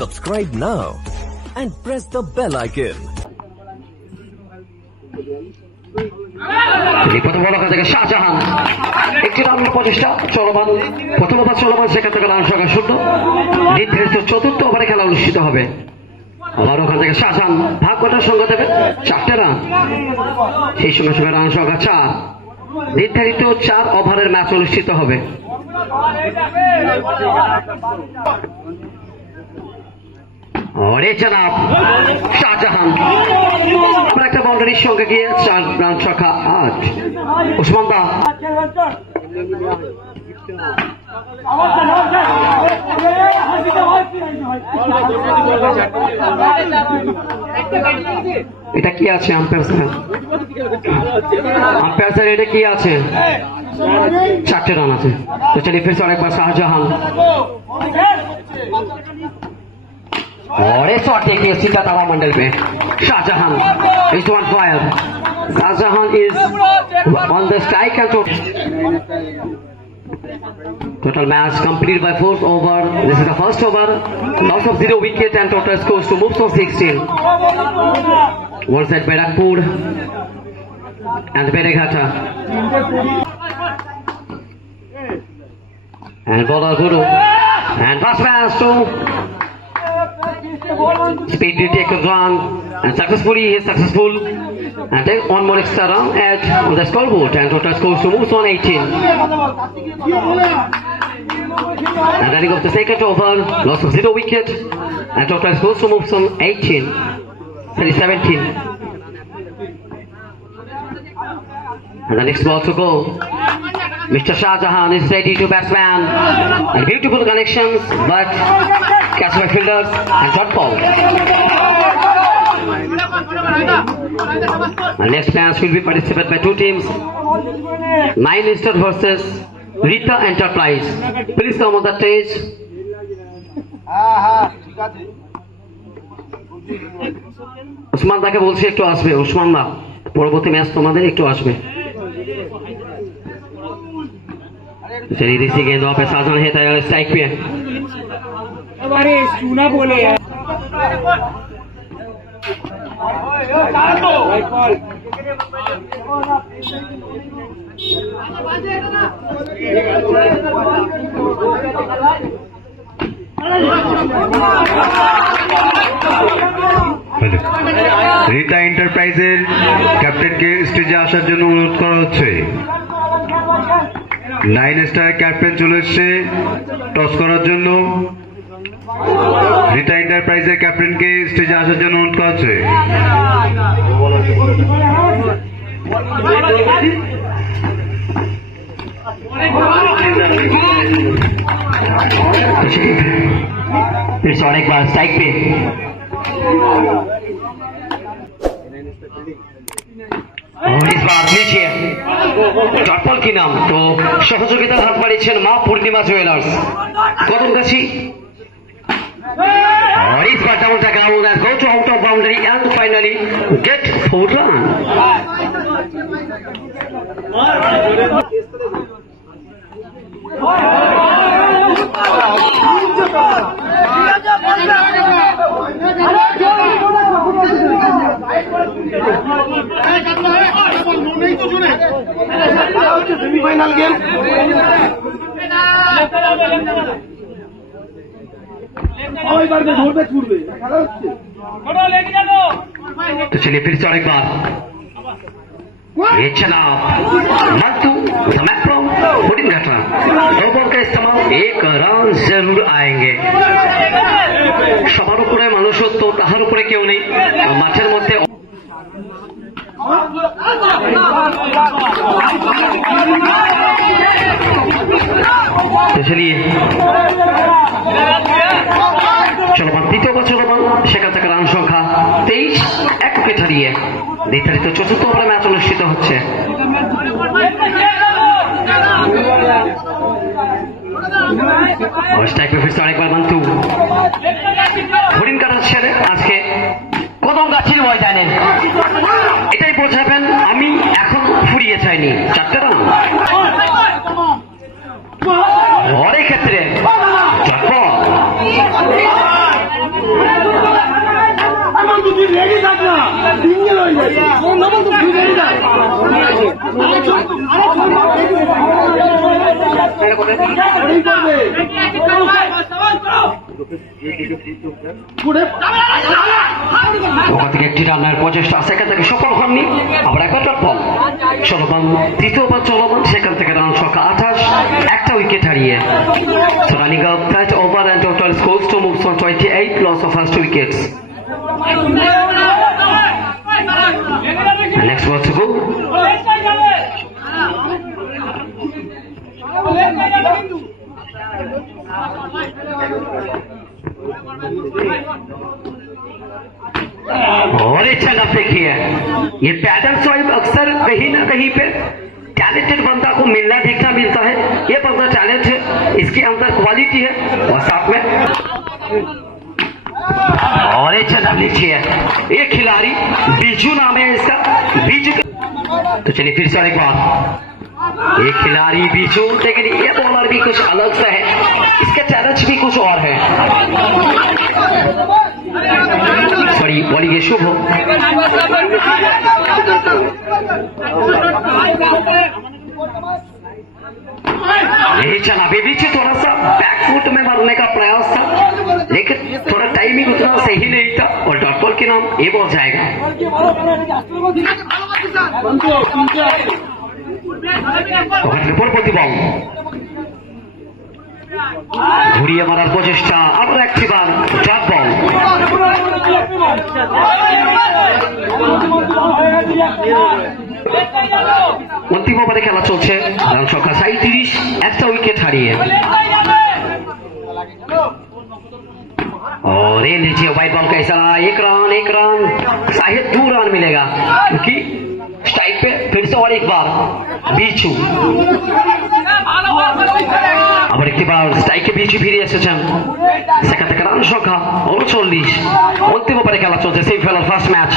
Subscribe now and press the bell icon. প্রথম বল থেকে শাহজাহান একটি রান প্রচেষ্টা চলমান, প্রথম ওভার চলমান, সেখান থেকে রান সংখ্যা 0। নির্ধারিত চতুর্থ ওভারে খেলা অনুষ্ঠিত হবে। আবার ওখান থেকে শাহজাহান ভাগ্যটার সঙ্গে দেবে 4টে রান, সেই সঙ্গে সঙ্গে রান সংখ্যা 4। নির্ধারিত 4 ওভারের ম্যাচ অনুষ্ঠিত হবে। জনাব শাহজাহান একটা বাউন্ডারির সঙ্গে গিয়ে 4 রান সংখ্যা 8। ওসমান দা এটা কি আছে আম্পায়ার স্যার? আম্পায়ার স্যার এটা কি আছে? 4টে রান আছে। তো চলিए फिर से अरेकबार शाहजहां और एक शॉट देखिए सीधा तारा मंडल पे। Shahjahan is on fire. Shahjahan is on the strike and total match completed by 4th over. This is the first over. Loss of 0 wicket and total scores to moves on 16. One set Barakpur and Bereghata. And bowler Guru and fast pass to speed to take a run, and successfully he is successful and take one more extra run edge on the scoreboard, and total scores to moves on 18. And running of the second over, loss of 0 wicket and total scores to moves on 18. 17. And the next ball to go. Mr. Shahjahan is ready to batsman, and beautiful connections, but catch by fielders and shot ball. And next match will be participated by 2 teams. Nine Eastern versus Rita Enterprise. Please come on the stage. Usman দাকে বলছি একটু আসবে। উসমান দা পরবর্তী match তোমাদের একটু আসবে। चलिए इसी गेंदों पे शाहजहां है तैयार स्ट्राइक पे। अरे चूना बोले यार। রিতা এন্টারপ্রাইজের ক্যাপ্টেনকে স্টেজে আসার জন্য অনুরোধ করা হচ্ছে। 9 স্টার ক্যাপ্টেন চলে এসছে টস করার জন্য। রিতা এন্টারপ্রাইজের ক্যাপ্টেনকে স্টেজে আসার জন্য অনুরোধ করা হচ্ছে। फिर से एक बार स्ट्राइक पे और इस बार नीचे চটপল কি নাম তো সহযোগিতার হাত বাড়িয়েছেন মা পূর্ণিমা জুয়েলার্স কদমগাছি। और इस बार double tackle out and go to out of boundary and finally get 4 runs. Semifinal game तो चलिए फिर से और एक बार ये चला मल्टू फुटिंग घटना 2 बॉल का इस्तेमाल 1 रन जरूर आएंगे। সবার উপরে মানুষত্ব, তাহার উপরে কেউ নেই। মাঠের মধ্যে तो चलिए চলমান তৃতীয় বছর সেখান থেকে রান সংখ্যা 23 এককে ছাড়িয়ে নির্ধারিত চতুর্থ ওভারে ম্যাচ অনুষ্ঠিত হচ্ছে। হরিণ কাটার ছেড়ে আজকে কদমগাছির ময়দানে এটাই বোঝাবেন আমি এখন ফুরিয়ে চাইনি। 4টে রান ক্ষেত্রে ওখান থেকে একটি রান্নার প্রচেষ্টা সেখান থেকে সফল হননি, আবার একটার ফল চলমান, তৃতীয়বার চলমান, সেখান থেকে রান সংখ্যা 28, একটা উইকেট হারিয়ে। So running up that over and total scores to moves on 28, loss of first wickets. And next ball to go. और अच्छा लफ देखिए, ये पैटर्न स्वाइप अक्सर कहीं ना कहीं पे टैलेंटेड बंदा को मिलना देखना मिलता है। ये बंदा टैलेंट है, इसके अंदर क्वालिटी है और साथ में और अच्छा लफ देखिए, ये खिलाड़ी बीजू नाम है इसका, बीजू। तो चलिए फिर से एक बार, ये खिलाड़ी बीजू, लेकिन ये बॉलर भी कुछ अलग सा है, इसका चैलेंज भी कुछ और है। सॉरी, बॉलिंग ये शुभ हो। यही चला, बीच थोड़ा सा बैकफुट में मारने का प्रयास था, लेकिन थोड़ा टाइमिंग उतना सही नहीं था और डॉट बॉल के नाम ये बॉल जाएगा। পরবর্তী বল ঘুরিয়ে মারার প্রচেষ্টা, আবার একটি বার ড্রপ বল। অন্তিম ওভারে খেলা চলছে, রান সংখ্যা 37, একটা উইকেট হারিয়ে। और ये लीजिए वाइट बॉल का इशारा, एक रन शायद 2 रन मिलेगा, क्योंकि स्ट्राइक पे फिर से और एक बार बीचू, আবার একটি বার স্ট্রাইকে বিচু ফিরে এসেছেন। সেখান থেকে রান সংখ্যা 39, অন্তিম ওভারে খেলা চলছে সেমিফাইনাল ফার্স্ট ম্যাচ।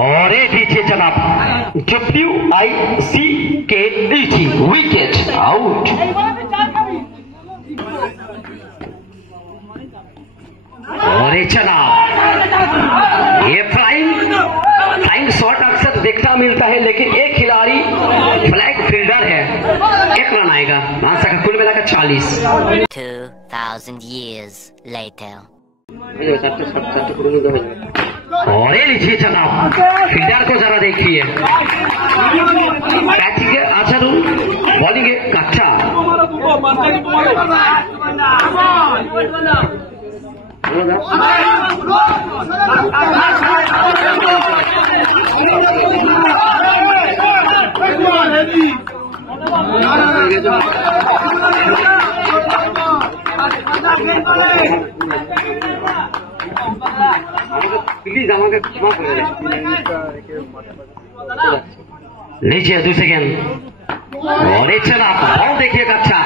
और ये दीजिए जनाब WICKET, विकेट आउट। और ये चला, ये फ्लाइंग शॉट अक्सर देखना मिलता है, लेकिन एक खिलाड़ी फ्लैग फील्डर है, 1 रन आएगा। रान संख्या कुल मिलाकर 40। 2000 years later. और ये लीजिए जनाब, फील्डर को जरा देखिए, बैटिंग के आचारू, बॉलिंग के कच्चा। प्लीज আমাকে ক্ষমা করে দেন। लीजिए दूसरे गेंद, और एक चला बॉल देखिएगा, अच्छा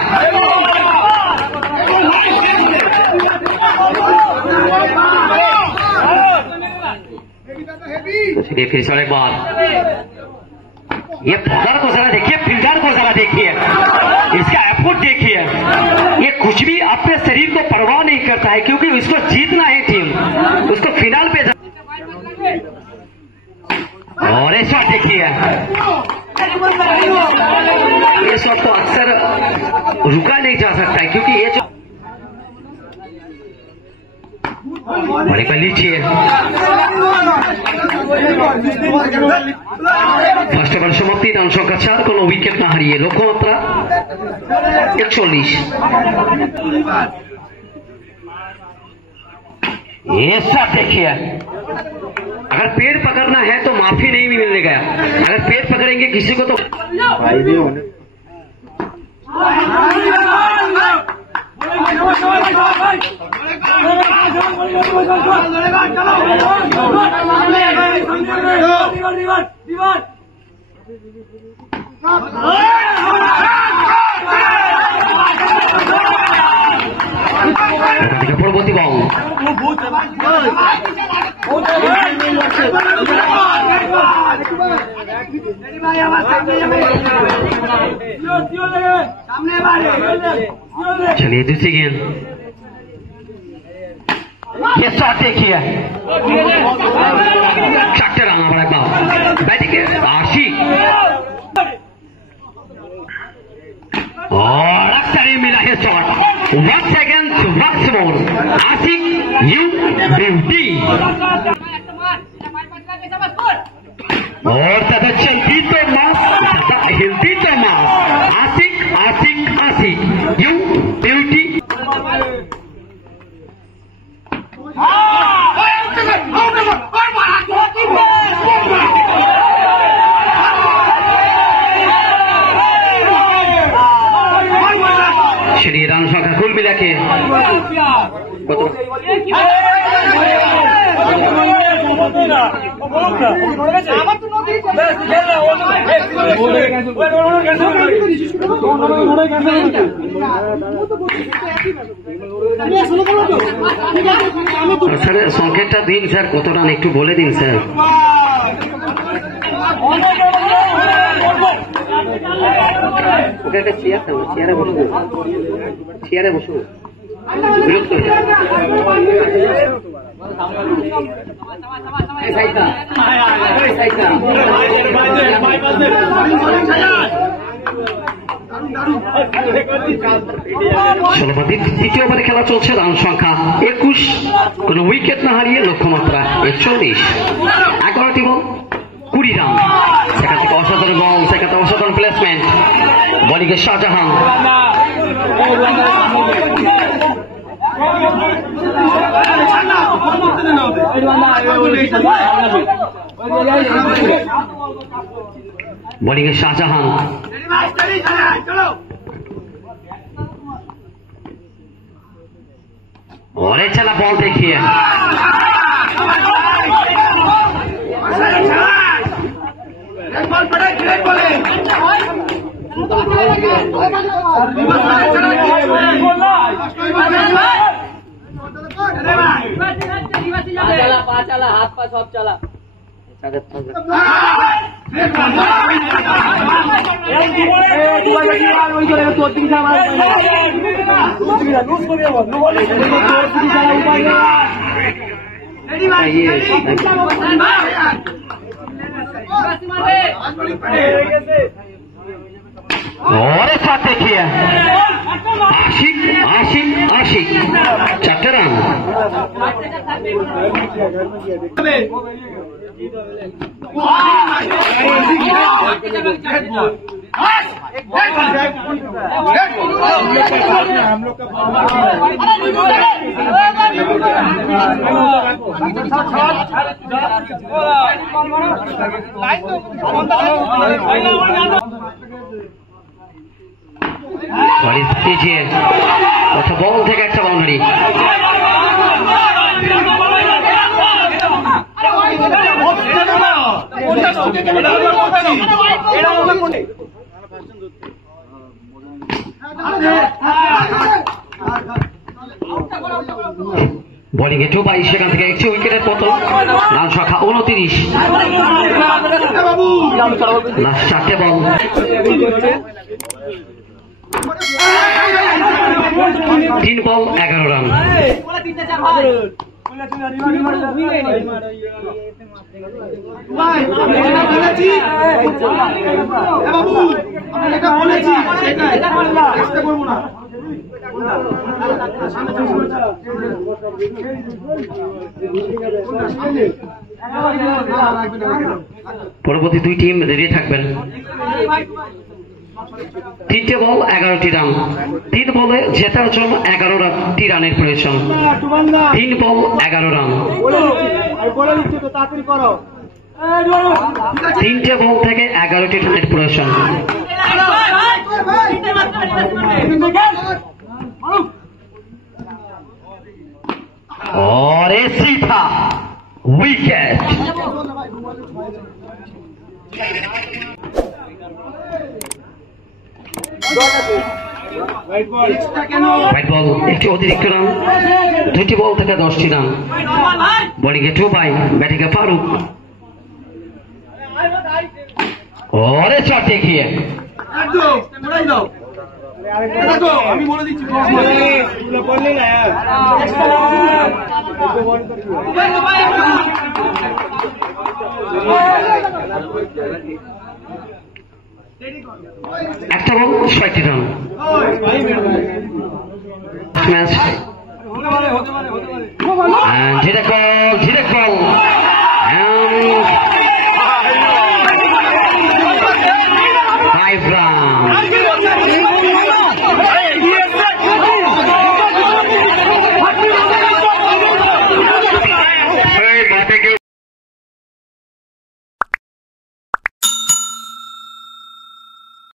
चलिए फिर से एक बार, ये बॉलर को जरा देखिए, फील्डर को जरा देखिए, इसका एफर्ट देखिए, ये कुछ भी अपने शरीर को परवाह नहीं करता है, क्योंकि उसको जीतना है टीम, उसको फिनाल पे और ये शॉट देखिए, ये शॉट तो अक्सर रुका नहीं जा सकता है, क्योंकि ये जो बड़े पर लीजिए, ফার্স্ট ওভার সমাপ্তি, রান সংখ্যা 4, কোন উইকেট না হারিয়ে, লক্ষ্যমাত্রা 41। ये सब देखिए, अगर पेड़ पकड़ना है तो माफी नहीं भी मिलेगा, अगर पेड़ पकड़ेंगे किसी को तो পরবর্তী বল, चलिए दूसरी गेंद, ये शॉट देखिए, 4 রান, আবার একবার ব্যাটিংয়ে আশিক और अक्सर ही मिला है शॉट 1 सेकंड once more आशिक यू ब्यूटी और तथा चलती तो मास हिलती तो मास आशिक आशिक आशिक यू ब्यूटी श्री रान संख्या कुल मिला के স্যার সংকেতটা দিন স্যার কত রান একটু বলে দিন স্যার ওকে একটা চেয়ারে বসুন চেয়ারে বসুন বিরক্ত হয়ে দ্বিতীয় ওভারে খেলা চলছে রান সংখ্যা 21 কোন উইকেট না হারিয়ে লক্ষ্যমাত্রা 41 11টি বল 20 রান সেখান থেকে অসাধারণ বল সেখান থেকে অসাধারণ প্লেসমেন্ট বলিংয়ে শাহজাহান বলিংয়ে শাহজাহান और चला बॉल देखिए चला हाथ पा सब चला और साथ देखिए आशिक आशिक आशिक 4 রান हम लोग का বল থেকে একটা বাউন্ডারি বোলিংয়ে 22 সেখান থেকে 1 উইকেটের পতন রান সংখ্যা 29 লাস্ট 4টে বল 3 বল 11 রান পরবর্তী 2 টিম রেডি থাকবেন 3টে বল 11টি রান 3 বলে জেতার জন্য 11টি রানের প্রয়োজন 3 বল 11 রান 3টে বল থেকে 11টি রানের প্রয়োজন और ये सीधा विकेट व्हाइट बॉल একটি অতিরিক্ত রান 2টি বল থেকে 10টি রান বোলিংয়ে 2 বাই ব্যাটিংয়ে ফারুক और शॉट देखिए আমি বলে দিচ্ছি বল নেই না यार একটা বল ৬টি রান ম্যাচ। ধীরে বল